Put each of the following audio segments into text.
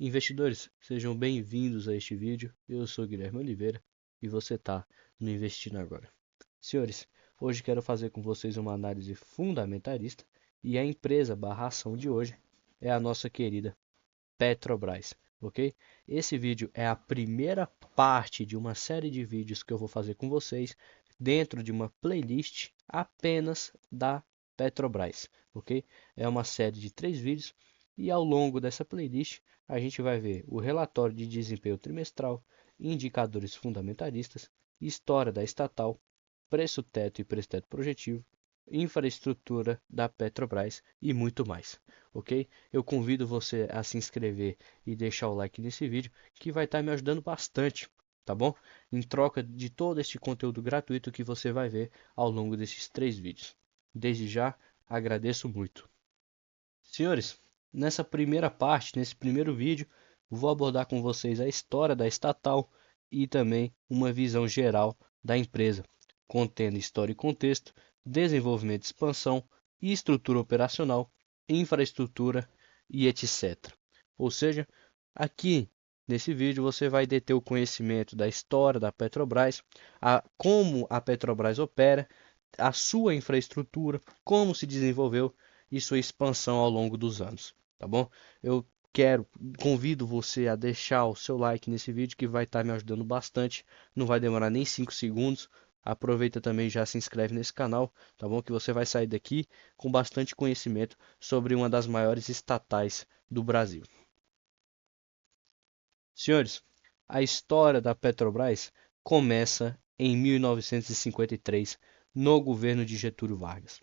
Investidores, sejam bem-vindos a este vídeo. Eu sou Guilherme Oliveira e você está no Investindo Agora. Senhores, hoje quero fazer com vocês uma análise fundamentalista e a empresa barra ação de hoje é a nossa querida Petrobras, ok? Esse vídeo é a primeira parte de uma série de vídeos que eu vou fazer com vocês dentro de uma playlist apenas da Petrobras, ok? É uma série de 3 vídeos e ao longo dessa playlist a gente vai ver o relatório de desempenho trimestral, indicadores fundamentalistas, história da estatal, preço teto e preço teto projetivo, infraestrutura da Petrobras e muito mais, ok? Eu convido você a se inscrever e deixar o like nesse vídeo, que vai estar me ajudando bastante, tá bom? Em troca de todo este conteúdo gratuito que você vai ver ao longo desses 3 vídeos. Desde já, agradeço muito. Senhores, nessa primeira parte, nesse primeiro vídeo, vou abordar com vocês a história da estatal e também uma visão geral da empresa, contendo história e contexto, desenvolvimento e expansão, estrutura operacional, infraestrutura e etc. Ou seja, aqui nesse vídeo você vai deter o conhecimento da história da Petrobras, como a Petrobras opera, a sua infraestrutura, como se desenvolveu e sua expansão ao longo dos anos, tá bom? Eu convido você a deixar o seu like nesse vídeo que vai estar me ajudando bastante, não vai demorar nem 5 segundos. Aproveita também e já se inscreve nesse canal, tá bom? Que você vai sair daqui com bastante conhecimento sobre uma das maiores estatais do Brasil. Senhores, a história da Petrobras começa em 1953, no governo de Getúlio Vargas.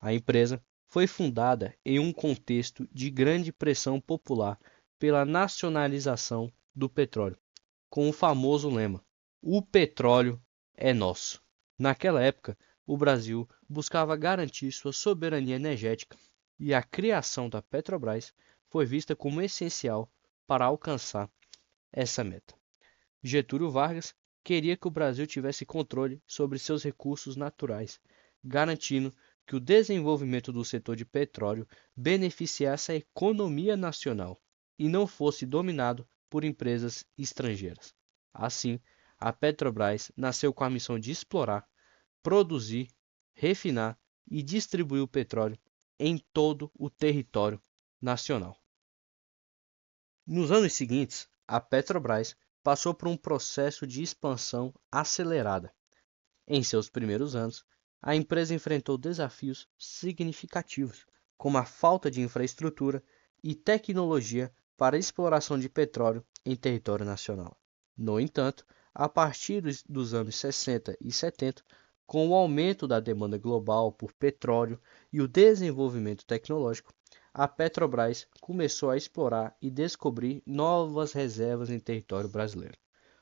A empresa foi fundada em um contexto de grande pressão popular pela nacionalização do petróleo, com o famoso lema: "O petróleo é nosso". Naquela época, o Brasil buscava garantir sua soberania energética e a criação da Petrobras foi vista como essencial para alcançar essa meta. Getúlio Vargas queria que o Brasil tivesse controle sobre seus recursos naturais, garantindo que o desenvolvimento do setor de petróleo beneficiasse a economia nacional e não fosse dominado por empresas estrangeiras. Assim, a Petrobras nasceu com a missão de explorar, produzir, refinar e distribuir o petróleo em todo o território nacional. Nos anos seguintes, a Petrobras passou por um processo de expansão acelerada. Em seus primeiros anos, a empresa enfrentou desafios significativos, como a falta de infraestrutura e tecnologia para a exploração de petróleo em território nacional. No entanto, a partir dos anos 60 e 70, com o aumento da demanda global por petróleo e o desenvolvimento tecnológico, a Petrobras começou a explorar e descobrir novas reservas em território brasileiro.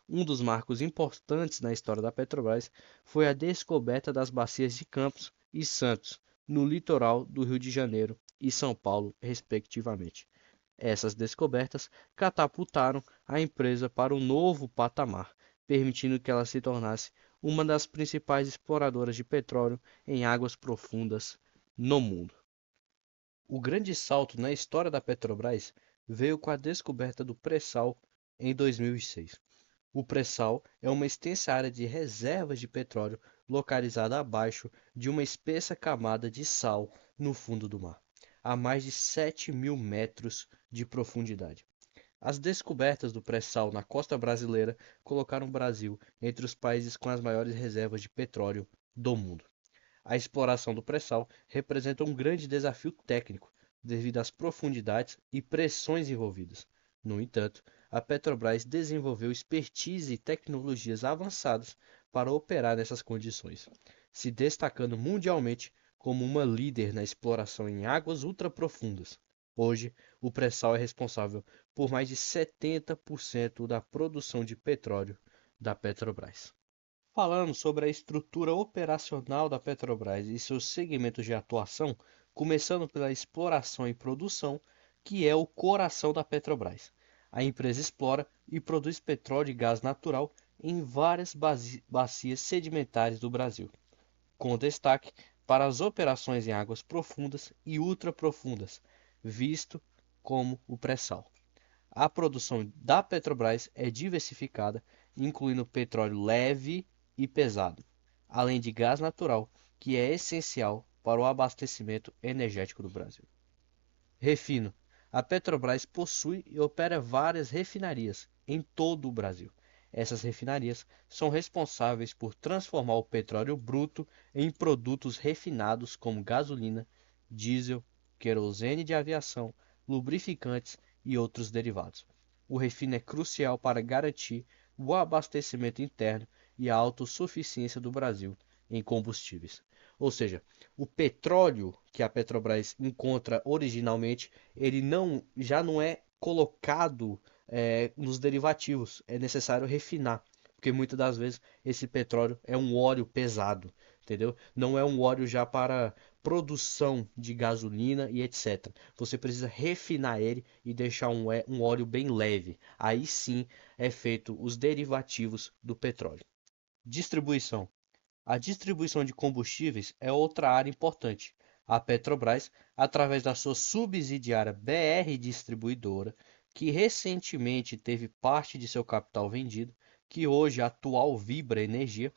Um dos marcos importantes na história da Petrobras foi a descoberta das bacias de Campos e Santos, no litoral do Rio de Janeiro e São Paulo, respectivamente. Essas descobertas catapultaram a empresa para um novo patamar, permitindo que ela se tornasse uma das principais exploradoras de petróleo em águas profundas no mundo. O grande salto na história da Petrobras veio com a descoberta do pré-sal em 2006. O pré-sal é uma extensa área de reservas de petróleo localizada abaixo de uma espessa camada de sal no fundo do mar, a mais de 7.000 metros de profundidade. As descobertas do pré-sal na costa brasileira colocaram o Brasil entre os países com as maiores reservas de petróleo do mundo. A exploração do pré-sal representa um grande desafio técnico, devido às profundidades e pressões envolvidas. No entanto, a Petrobras desenvolveu expertise e tecnologias avançadas para operar nessas condições, se destacando mundialmente como uma líder na exploração em águas ultraprofundas. Hoje, o pré-sal é responsável por mais de 70% da produção de petróleo da Petrobras. Falando sobre a estrutura operacional da Petrobras e seus segmentos de atuação, começando pela exploração e produção, que é o coração da Petrobras. A empresa explora e produz petróleo e gás natural em várias bacias sedimentares do Brasil, com destaque para as operações em águas profundas e ultraprofundas, visto como o pré-sal. A produção da Petrobras é diversificada, incluindo petróleo leve e pesado, além de gás natural, que é essencial para o abastecimento energético do Brasil. Refino. A Petrobras possui e opera várias refinarias em todo o Brasil. Essas refinarias são responsáveis por transformar o petróleo bruto em produtos refinados como gasolina, diesel, querosene de aviação, lubrificantes e outros derivados. O refino é crucial para garantir o abastecimento interno e a autossuficiência do Brasil em combustíveis. Ou seja, o petróleo que a Petrobras encontra originalmente, ele já não é colocado nos derivativos. É necessário refinar, porque muitas das vezes esse petróleo é um óleo pesado, entendeu? Não é um óleo já para produção de gasolina e etc. Você precisa refinar ele e deixar um óleo bem leve. Aí sim é feito os derivativos do petróleo. Distribuição. A distribuição de combustíveis é outra área importante. A Petrobras, através da sua subsidiária BR Distribuidora, que recentemente teve parte de seu capital vendido, que hoje é a atual Vibra Energia,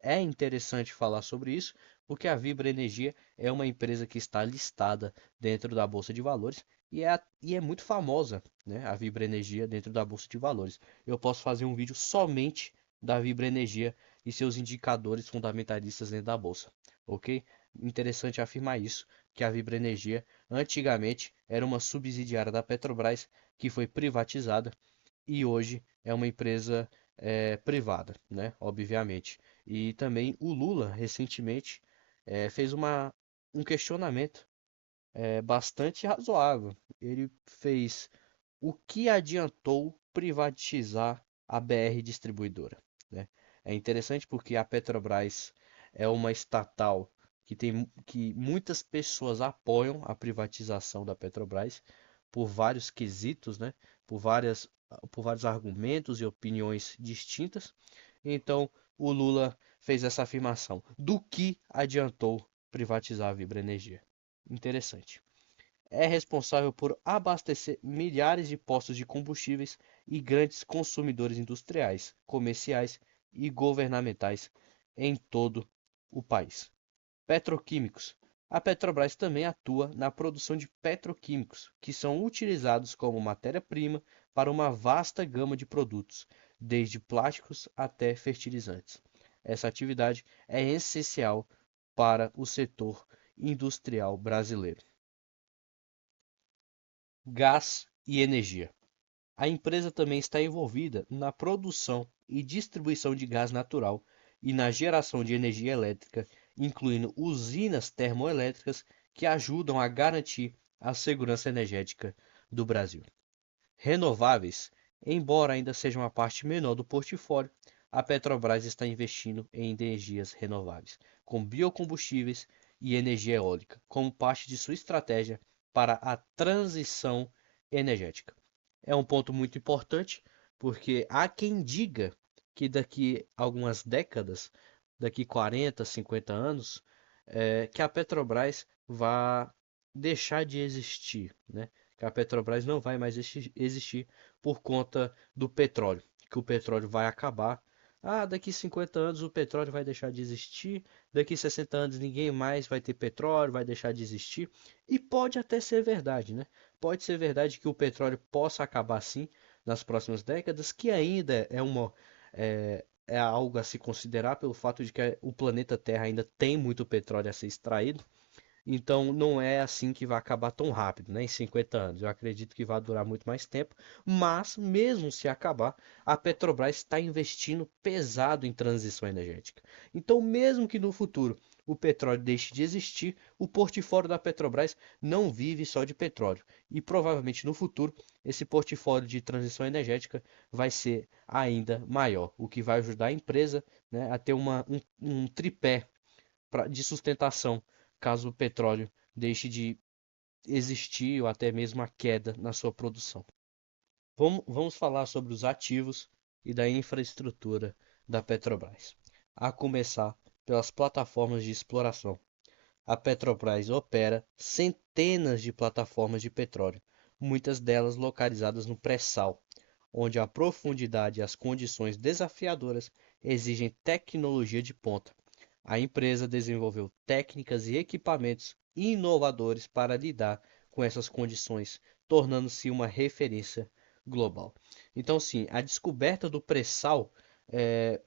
é interessante falar sobre isso, porque a Vibra Energia é uma empresa que está listada dentro da Bolsa de Valores e é muito famosa, né, a Vibra Energia dentro da Bolsa de Valores. Eu posso fazer um vídeo somente da Vibra Energia e seus indicadores fundamentalistas dentro da Bolsa, ok? Interessante afirmar isso, que a Vibra Energia antigamente era uma subsidiária da Petrobras que foi privatizada e hoje é uma empresa privada, né? Obviamente. E também o Lula, recentemente, fez um questionamento bastante razoável. Ele fez o que adiantou privatizar a BR Distribuidora, né? É interessante porque a Petrobras é uma estatal que muitas pessoas apoiam a privatização da Petrobras por vários quesitos, né? Por várias, por vários argumentos e opiniões distintas. Então, o Lula fez essa afirmação. Do que adiantou privatizar a Vibra Energia? Interessante. É responsável por abastecer milhares de postos de combustíveis e grandes consumidores industriais, comerciais e governamentais em todo o país. Petroquímicos. A Petrobras também atua na produção de petroquímicos, que são utilizados como matéria-prima para uma vasta gama de produtos, desde plásticos até fertilizantes. Essa atividade é essencial para o setor industrial brasileiro. Gás e energia. A empresa também está envolvida na produção e distribuição de gás natural e na geração de energia elétrica, incluindo usinas termoelétricas que ajudam a garantir a segurança energética do Brasil. Renováveis. Embora ainda seja uma parte menor do portfólio, a Petrobras está investindo em energias renováveis, com biocombustíveis e energia eólica, como parte de sua estratégia para a transição energética. É um ponto muito importante, porque há quem diga que daqui a algumas décadas, daqui 40, 50 anos, que a Petrobras vai deixar de existir, né? Que a Petrobras não vai mais existir por conta do petróleo, que o petróleo vai acabar. Ah, daqui 50 anos o petróleo vai deixar de existir, daqui 60 anos ninguém mais vai ter petróleo, vai deixar de existir. E pode até ser verdade, né? Pode ser verdade que o petróleo possa acabar sim nas próximas décadas, que ainda é algo a se considerar pelo fato de que o planeta Terra ainda tem muito petróleo a ser extraído. Então não é assim que vai acabar tão rápido, né? Em 50 anos. Eu acredito que vai durar muito mais tempo. Mas mesmo se acabar, a Petrobras está investindo pesado em transição energética. Então, mesmo que no futuro o petróleo deixe de existir, o portfólio da Petrobras não vive só de petróleo. E provavelmente no futuro esse portfólio de transição energética vai ser ainda maior, o que vai ajudar a empresa, né, a ter um tripé de sustentação caso o petróleo deixe de existir ou até mesmo a queda na sua produção. Vamos falar sobre os ativos e da infraestrutura da Petrobras, a começar pelas plataformas de exploração. A Petrobras opera centenas de plataformas de petróleo, muitas delas localizadas no pré-sal, onde a profundidade e as condições desafiadoras exigem tecnologia de ponta. A empresa desenvolveu técnicas e equipamentos inovadores para lidar com essas condições, tornando-se uma referência global. Então, sim, a descoberta do pré-sal eh,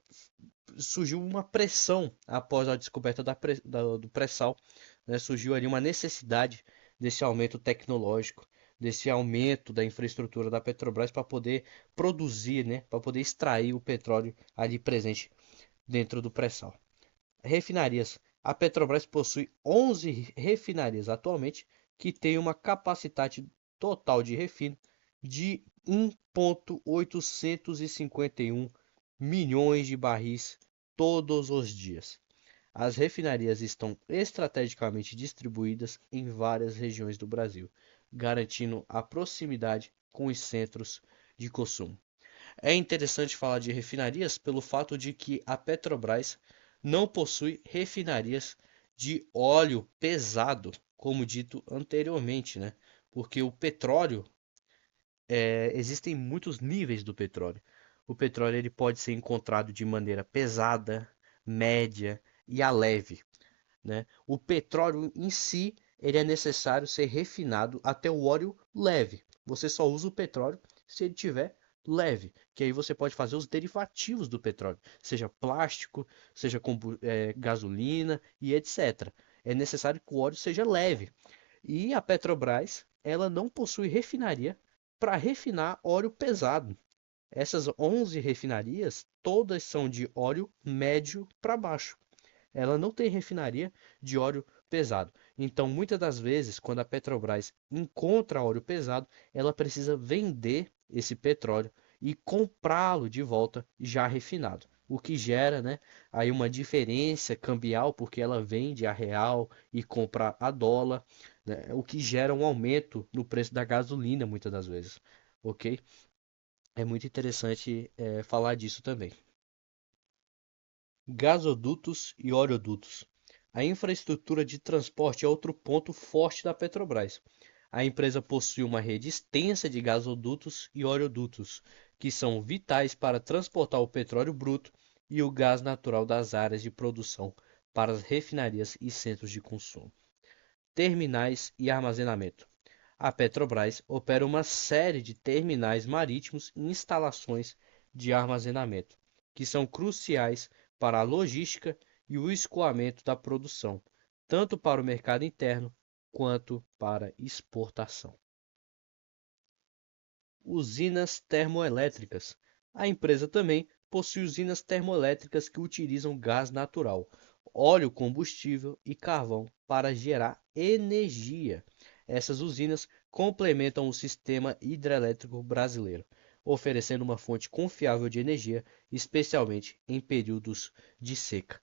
surgiu uma pressão após a descoberta do pré-sal, né? Surgiu ali uma necessidade desse aumento tecnológico, desse aumento da infraestrutura da Petrobras para poder produzir, né? Para poder extrair o petróleo ali presente dentro do pré-sal. Refinarias. A Petrobras possui 11 refinarias atualmente, que têm uma capacidade total de refino de 1,851 milhões de barris todos os dias. As refinarias estão estrategicamente distribuídas em várias regiões do Brasil, garantindo a proximidade com os centros de consumo. É interessante falar de refinarias pelo fato de que a Petrobras não possui refinarias de óleo pesado, como dito anteriormente, né? Porque o petróleo, existem muitos níveis do petróleo. O petróleo ele pode ser encontrado de maneira pesada, média e a leve, né? O petróleo em si, ele é necessário ser refinado até o óleo leve. Você só usa o petróleo se ele tiver leve, que aí você pode fazer os derivativos do petróleo, seja plástico, seja gasolina e etc. É necessário que o óleo seja leve. E a Petrobras, ela não possui refinaria para refinar óleo pesado. Essas 11 refinarias, todas são de óleo médio para baixo. Ela não tem refinaria de óleo pesado. Então, muitas das vezes, quando a Petrobras encontra óleo pesado, ela precisa vender esse petróleo e comprá-lo de volta já refinado. O que gera, né, aí uma diferença cambial, porque ela vende a real e compra a dólar, né, o que gera um aumento no preço da gasolina, muitas das vezes. Ok? É muito interessante falar disso também. Gasodutos e oleodutos. A infraestrutura de transporte é outro ponto forte da Petrobras. A empresa possui uma rede extensa de gasodutos e oleodutos, que são vitais para transportar o petróleo bruto e o gás natural das áreas de produção para as refinarias e centros de consumo. Terminais e armazenamento. A Petrobras opera uma série de terminais marítimos e instalações de armazenamento, que são cruciais para a logística e o escoamento da produção, tanto para o mercado interno quanto para exportação. Usinas termoelétricas. A empresa também possui usinas termoelétricas que utilizam gás natural, óleo combustível e carvão para gerar energia. Essas usinas complementam o sistema hidrelétrico brasileiro, oferecendo uma fonte confiável de energia, especialmente em períodos de seca.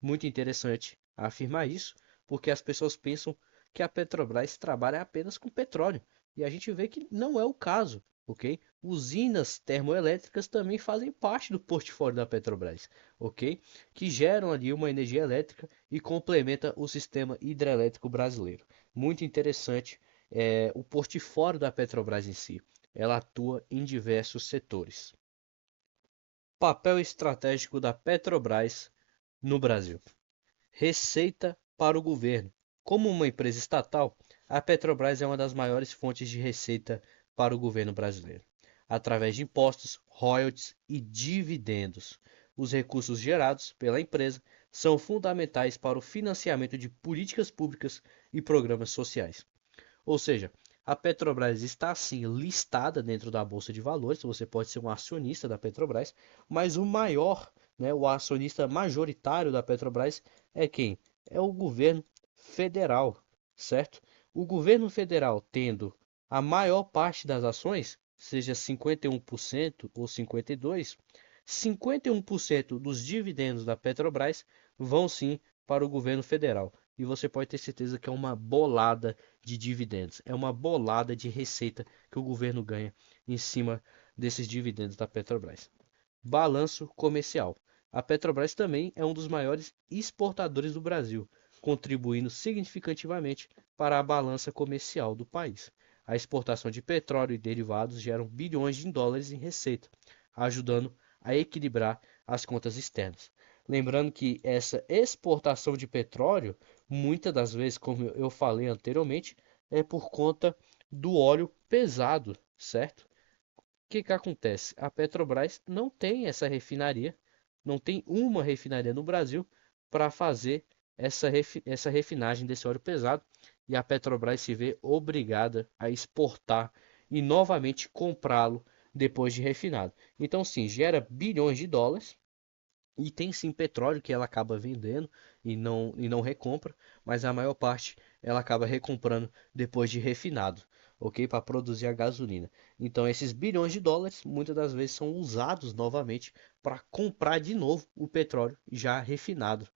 Muito interessante afirmar isso, porque as pessoas pensam que a Petrobras trabalha apenas com petróleo, e a gente vê que não é o caso, ok? Usinas termoelétricas também fazem parte do portfólio da Petrobras, ok? Que geram ali uma energia elétrica e complementa o sistema hidrelétrico brasileiro. Muito interessante o portfólio da Petrobras em si. Ela atua em diversos setores. Papel estratégico da Petrobras no Brasil. Receita para o governo. Como uma empresa estatal, a Petrobras é uma das maiores fontes de receita para o governo brasileiro, através de impostos, royalties e dividendos. Os recursos gerados pela empresa são fundamentais para o financiamento de políticas públicas e programas sociais. Ou seja, a Petrobras está sim listada dentro da Bolsa de Valores, você pode ser um acionista da Petrobras, mas o maior, né, o acionista majoritário da Petrobras é quem? É o governo federal, certo? O governo federal tendo a maior parte das ações, seja 51% ou 52%, 51% dos dividendos da Petrobras vão sim para o governo federal. E você pode ter certeza que é uma bolada de dividendos, é uma bolada de receita que o governo ganha em cima desses dividendos da Petrobras. Balanço comercial. A Petrobras também é um dos maiores exportadores do Brasil, contribuindo significativamente para a balança comercial do país. A exportação de petróleo e derivados geram bilhões de dólares em receita, ajudando a equilibrar as contas externas. Lembrando que essa exportação de petróleo, muitas das vezes, como eu falei anteriormente, é por conta do óleo pesado, certo? O que que acontece? A Petrobras não tem essa refinaria, não tem uma refinaria no Brasil para fazer essa refinagem desse óleo pesado, e a Petrobras se vê obrigada a exportar e novamente comprá-lo depois de refinado. Então, sim, gera bilhões de dólares e tem sim petróleo que ela acaba vendendo e não recompra, mas a maior parte ela acaba recomprando depois de refinado, ok? Para produzir a gasolina. Então esses bilhões de dólares muitas das vezes são usados novamente para comprar de novo o petróleo já refinado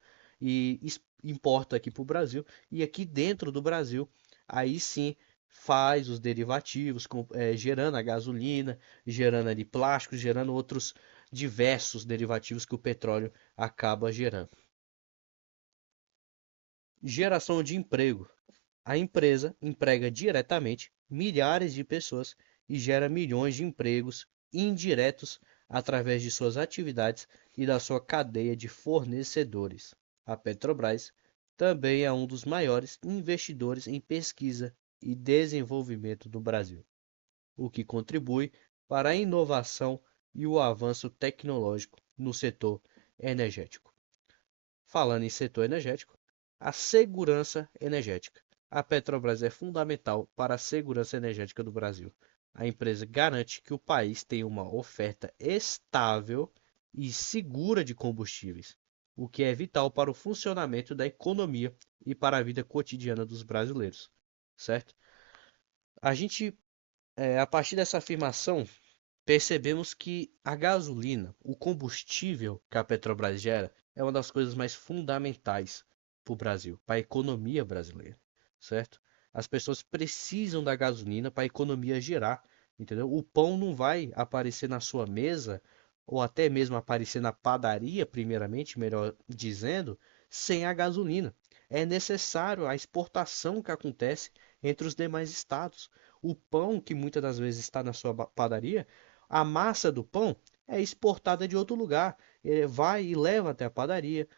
e importa aqui para o Brasil, e aqui dentro do Brasil aí sim faz os derivativos, gerando a gasolina, gerando ali plásticos, gerando outros diversos derivativos que o petróleo acaba gerando. Geração de emprego. A empresa emprega diretamente milhares de pessoas e gera milhões de empregos indiretos através de suas atividades e da sua cadeia de fornecedores. A Petrobras também é um dos maiores investidores em pesquisa e desenvolvimento do Brasil, o que contribui para a inovação e o avanço tecnológico no setor energético. Falando em setor energético, a segurança energética. A Petrobras é fundamental para a segurança energética do Brasil. A empresa garante que o país tenha uma oferta estável e segura de combustíveis, o que é vital para o funcionamento da economia e para a vida cotidiana dos brasileiros, certo? A gente, a partir dessa afirmação, percebemos que a gasolina, o combustível que a Petrobras gera, é uma das coisas mais fundamentais para o Brasil, para a economia brasileira, certo? As pessoas precisam da gasolina para a economia girar, entendeu? O pão não vai aparecer na sua mesa, ou até mesmo aparecer na padaria, primeiramente, melhor dizendo, sem a gasolina. É necessário a exportação que acontece entre os demais estados. O pão que muitas das vezes está na sua padaria, a massa do pão é exportada de outro lugar. Ele vai e leva até a padaria,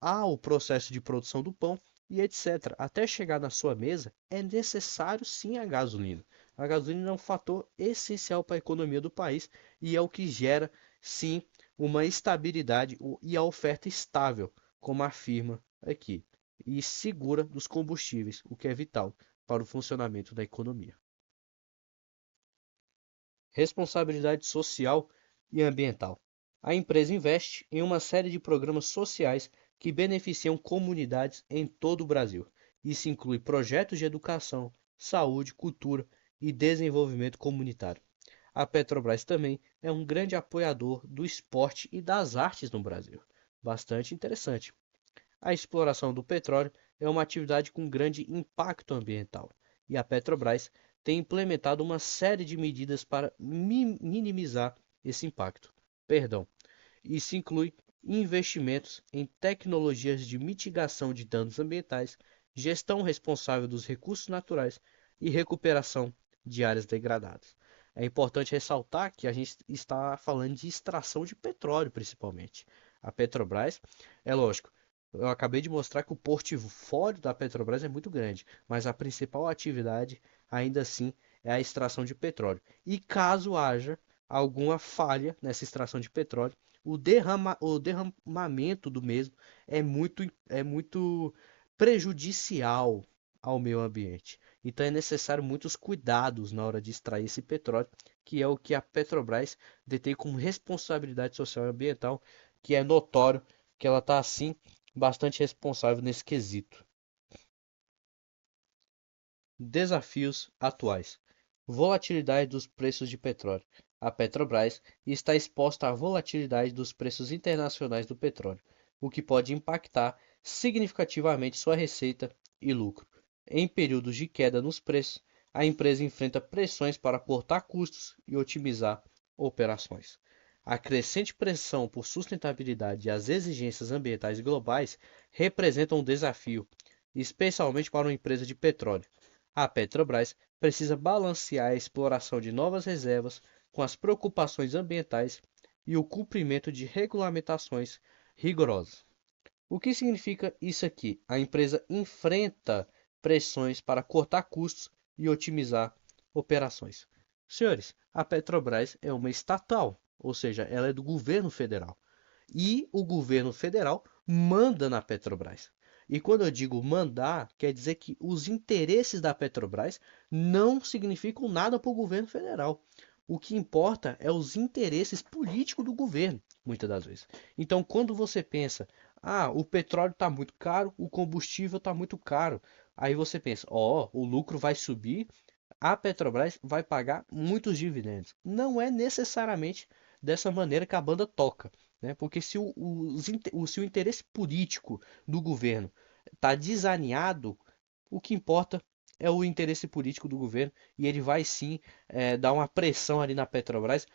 há o processo de produção do pão e etc. Até chegar na sua mesa, é necessário sim a gasolina. A gasolina é um fator essencial para a economia do país e é o que gera sim uma estabilidade e a oferta estável, como afirma aqui, e segura dos combustíveis, o que é vital para o funcionamento da economia. Responsabilidade social e ambiental. A empresa investe em uma série de programas sociais que beneficiam comunidades em todo o Brasil. Isso inclui projetos de educação, saúde, cultura e desenvolvimento comunitário. A Petrobras também é um grande apoiador do esporte e das artes no Brasil. Bastante interessante. A exploração do petróleo é uma atividade com grande impacto ambiental, e a Petrobras tem implementado uma série de medidas para minimizar esse impacto. Perdão. Isso inclui investimentos em tecnologias de mitigação de danos ambientais, gestão responsável dos recursos naturais e recuperação de áreas degradadas. É importante ressaltar que a gente está falando de extração de petróleo, principalmente. A Petrobras, é lógico, eu acabei de mostrar que o portfólio da Petrobras é muito grande, mas a principal atividade, ainda assim, é a extração de petróleo. E caso haja alguma falha nessa extração de petróleo, o derramamento do mesmo é muito prejudicial ao meio ambiente. Então é necessário muitos cuidados na hora de extrair esse petróleo, que é o que a Petrobras detém como responsabilidade social e ambiental, que é notório que ela está assim bastante responsável nesse quesito. Desafios atuais: volatilidade dos preços de petróleo. A Petrobras está exposta à volatilidade dos preços internacionais do petróleo, o que pode impactar significativamente sua receita e lucro. Em períodos de queda nos preços, a empresa enfrenta pressões para cortar custos e otimizar operações. A crescente pressão por sustentabilidade e as exigências ambientais globais representam um desafio, especialmente para uma empresa de petróleo. A Petrobras precisa balancear a exploração de novas reservas com as preocupações ambientais e o cumprimento de regulamentações rigorosas. O que significa isso aqui? A empresa enfrenta pressões para cortar custos e otimizar operações. Senhores, a Petrobras é uma estatal, ou seja, ela é do governo federal. E o governo federal manda na Petrobras. E quando eu digo mandar, quer dizer que os interesses da Petrobras não significam nada para o governo federal. O que importa é os interesses políticos do governo, muitas das vezes. Então, quando você pensa, o petróleo está muito caro, o combustível está muito caro, aí você pensa, o lucro vai subir, a Petrobras vai pagar muitos dividendos. Não é necessariamente dessa maneira que a banda toca, né? Porque se o interesse político do governo está desalinhado, o que importa é o interesse político do governo e ele vai sim dar uma pressão ali na Petrobras.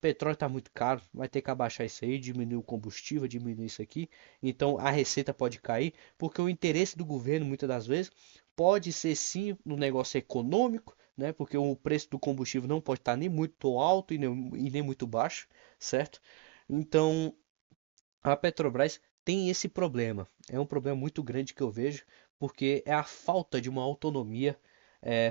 Petróleo está muito caro, vai ter que abaixar isso aí, diminuir o combustível, diminuir isso aqui. Então a receita pode cair, porque o interesse do governo muitas das vezes pode ser sim no negócio econômico, né? Porque o preço do combustível não pode estar nem muito alto e nem muito baixo, certo? Então, a Petrobras tem esse problema. É um problema muito grande que eu vejo, porque é a falta de uma autonomia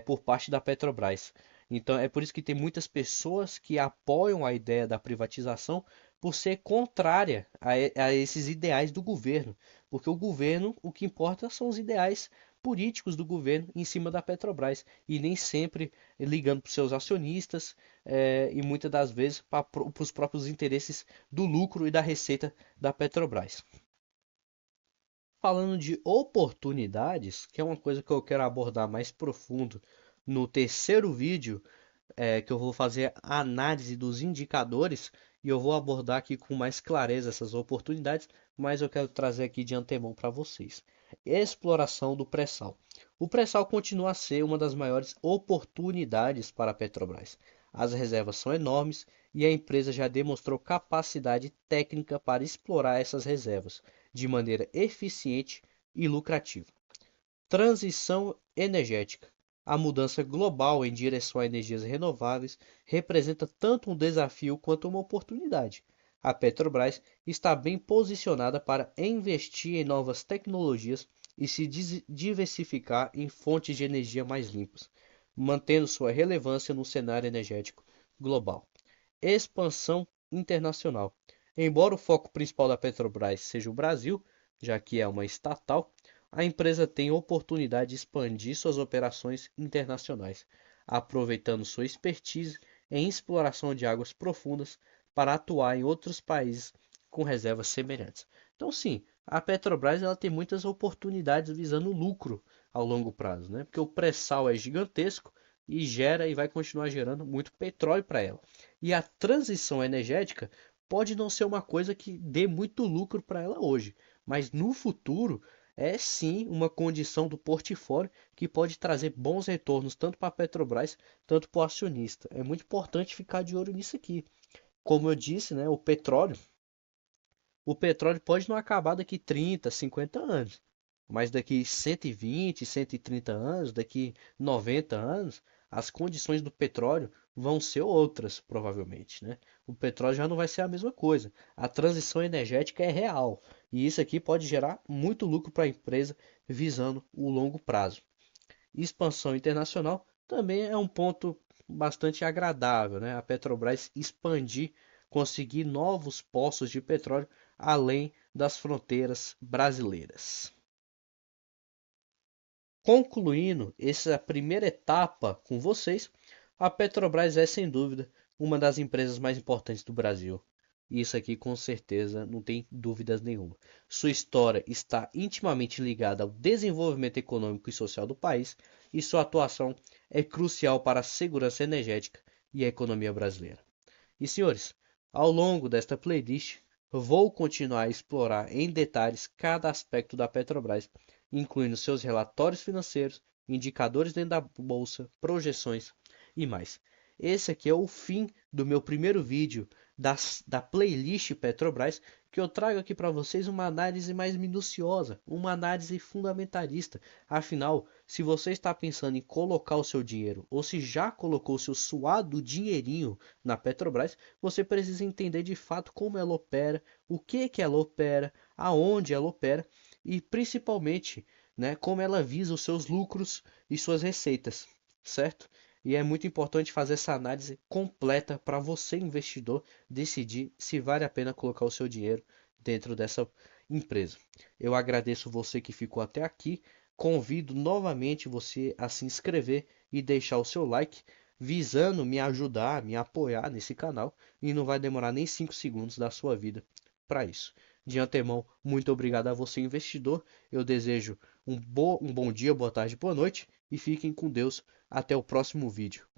por parte da Petrobras. Então, é por isso que tem muitas pessoas que apoiam a ideia da privatização por ser contrária a esses ideais do governo. Porque o governo, o que importa são os ideais políticos do governo em cima da Petrobras e nem sempre ligando para os seus acionistas e muitas das vezes para os próprios interesses do lucro e da receita da Petrobras. Falando de oportunidades, que é uma coisa que eu quero abordar mais profundo no terceiro vídeo, que eu vou fazer a análise dos indicadores e eu vou abordar aqui com mais clareza essas oportunidades, mas eu quero trazer aqui de antemão para vocês. Exploração do pré-sal. O pré-sal continua a ser uma das maiores oportunidades para a Petrobras. As reservas são enormes e a empresa já demonstrou capacidade técnica para explorar essas reservas de maneira eficiente e lucrativa. Transição energética. A mudança global em direção a energias renováveis representa tanto um desafio quanto uma oportunidade. A Petrobras está bem posicionada para investir em novas tecnologias e se diversificar em fontes de energia mais limpas, mantendo sua relevância no cenário energético global. Expansão internacional. Embora o foco principal da Petrobras seja o Brasil, já que é uma estatal, a empresa tem oportunidade de expandir suas operações internacionais, aproveitando sua expertise em exploração de águas profundas para atuar em outros países com reservas semelhantes. Então, sim, a Petrobras ela tem muitas oportunidades visando lucro ao longo prazo, né? Porque o pré-sal é gigantesco e gera e vai continuar gerando muito petróleo para ela. E a transição energética pode não ser uma coisa que dê muito lucro para ela hoje, mas no futuro é sim uma condição do portfólio que pode trazer bons retornos tanto para a Petrobras, tanto para o acionista. É muito importante ficar de olho nisso aqui. Como eu disse, né, o petróleo pode não acabar daqui 30, 50 anos, mas daqui 120, 130 anos, daqui 90 anos, as condições do petróleo vão ser outras, provavelmente, né? O petróleo já não vai ser a mesma coisa. A transição energética é real, e isso aqui pode gerar muito lucro para a empresa visando o longo prazo. Expansão internacional também é um ponto bastante agradável, né? A Petrobras expandir, conseguir novos poços de petróleo além das fronteiras brasileiras. Concluindo essa primeira etapa com vocês, a Petrobras é sem dúvida uma das empresas mais importantes do Brasil. Isso aqui com certeza não tem dúvidas nenhuma. Sua história está intimamente ligada ao desenvolvimento econômico e social do país e sua atuação é crucial para a segurança energética e a economia brasileira. E senhores, ao longo desta playlist, vou continuar a explorar em detalhes cada aspecto da Petrobras, incluindo seus relatórios financeiros, indicadores dentro da bolsa, projeções e mais. Esse aqui é o fim do meu primeiro vídeo da playlist Petrobras, que eu trago aqui para vocês uma análise mais minuciosa, uma análise fundamentalista. Afinal, se você está pensando em colocar o seu dinheiro ou se já colocou o seu suado dinheirinho na Petrobras, você precisa entender de fato como ela opera, o que ela opera, aonde ela opera e principalmente, né, como ela visa os seus lucros e suas receitas, certo? E é muito importante fazer essa análise completa para você, investidor, decidir se vale a pena colocar o seu dinheiro dentro dessa empresa. Eu agradeço você que ficou até aqui. Convido novamente você a se inscrever e deixar o seu like, visando me ajudar, me apoiar nesse canal. E não vai demorar nem 5 segundos da sua vida para isso. De antemão, muito obrigado a você, investidor. Eu desejo um bom dia, boa tarde, boa noite e fiquem com Deus. Até o próximo vídeo.